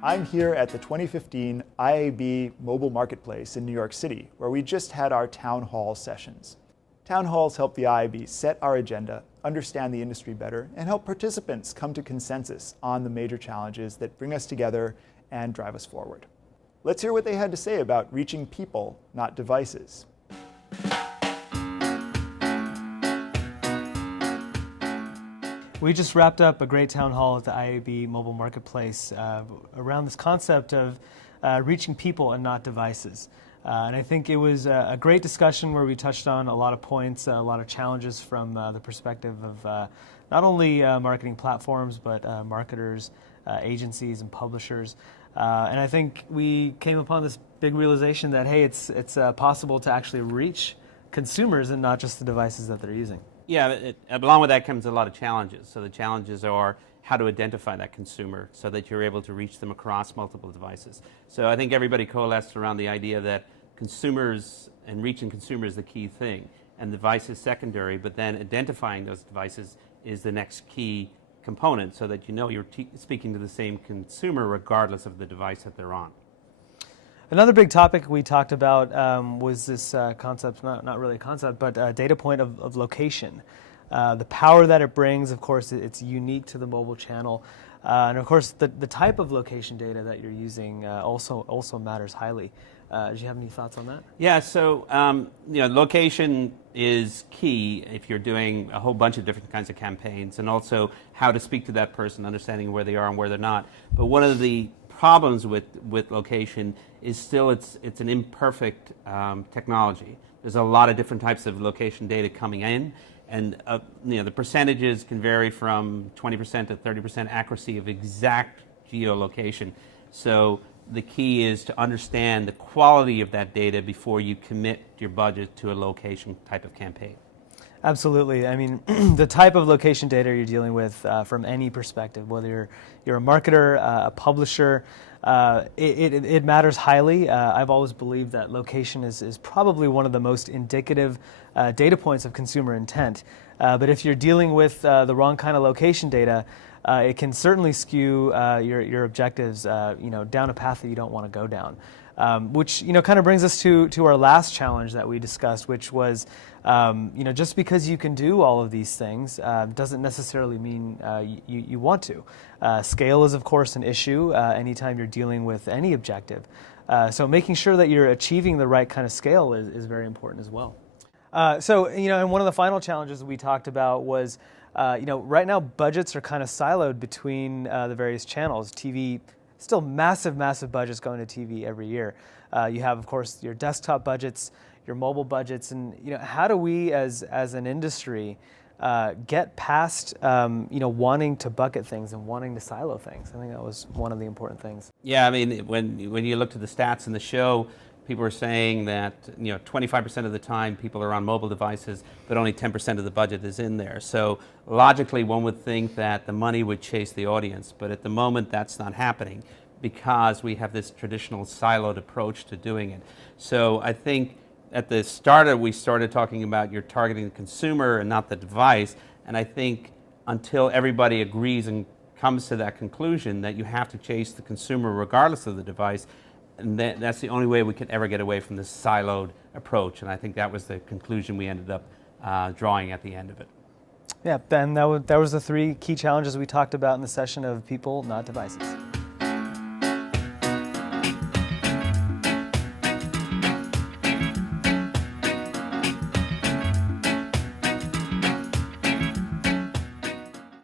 I'm here at the 2015 IAB Mobile Marketplace in New York City, where we just had our town hall sessions. Town halls help the IAB set our agenda, understand the industry better, and help participants come to consensus on the major challenges that bring us together and drive us forward. Let's hear what they had to say about reaching people, not devices. We just wrapped up a great town hall at the IAB Mobile Marketplace around this concept of reaching people and not devices. And I think it was a great discussion where we touched on a lot of points, a lot of challenges from the perspective of not only marketing platforms, but marketers, agencies, and publishers. And I think we came upon this big realization that, hey, it's possible to actually reach consumers and not just the devices that they're using. Yeah, along with that comes a lot of challenges. So the challenges are how to identify that consumer so that you're able to reach them across multiple devices. So I think everybody coalesced around the idea that consumers and reaching consumers is the key thing, and device is secondary, but then identifying those devices is the next key component so that you know you're speaking to the same consumer regardless of the device that they're on. Another big topic we talked about was this concept, not really a concept, but data point of location. The power that it brings, of course, it's unique to the mobile channel. And of course, the type of location data that you're using also matters highly. Do you have any thoughts on that? Yeah, so location is key if you're doing a whole bunch of different kinds of campaigns, and also how to speak to that person, understanding where they are and where they're not. But one of the problems with location is still it's an imperfect technology. There's a lot of different types of location data coming in, and the percentages can vary from 20% to 30% accuracy of exact geolocation. So the key is to understand the quality of that data before you commit your budget to a location type of campaign. Absolutely. I mean, the type of location data you're dealing with from any perspective, whether you're a marketer, a publisher, it matters highly. I've always believed that location is probably one of the most indicative data points of consumer intent. But if you're dealing with the wrong kind of location data, it can certainly skew your objectives down a path that you don't want to go down. Which kind of brings us to our last challenge that we discussed, which was just because you can do all of these things doesn't necessarily mean you want to. Scale is, of course, an issue anytime you're dealing with any objective. So making sure that you're achieving the right kind of scale is very important as well. And one of the final challenges we talked about was, right now budgets are kind of siloed between the various channels. TV, still massive budgets going to TV every year. You have, of course, your desktop budgets, your mobile budgets, and how do we as an industry get past wanting to bucket things and wanting to silo things? I think that was one of the important things. Yeah, I mean, when you looked at the stats in the show, people were saying that 25% of the time people are on mobile devices, but only 10% of the budget is in there. So logically, one would think that the money would chase the audience, but at the moment that's not happening because we have this traditional siloed approach to doing it. So I think at the start we started talking about you're targeting the consumer and not the device, and I think until everybody agrees and comes to that conclusion that you have to chase the consumer regardless of the device, and that's the only way we could ever get away from this siloed approach. And I think that was the conclusion we ended up drawing at the end of it. Yeah, Ben, that was the three key challenges we talked about in the session of people, not devices.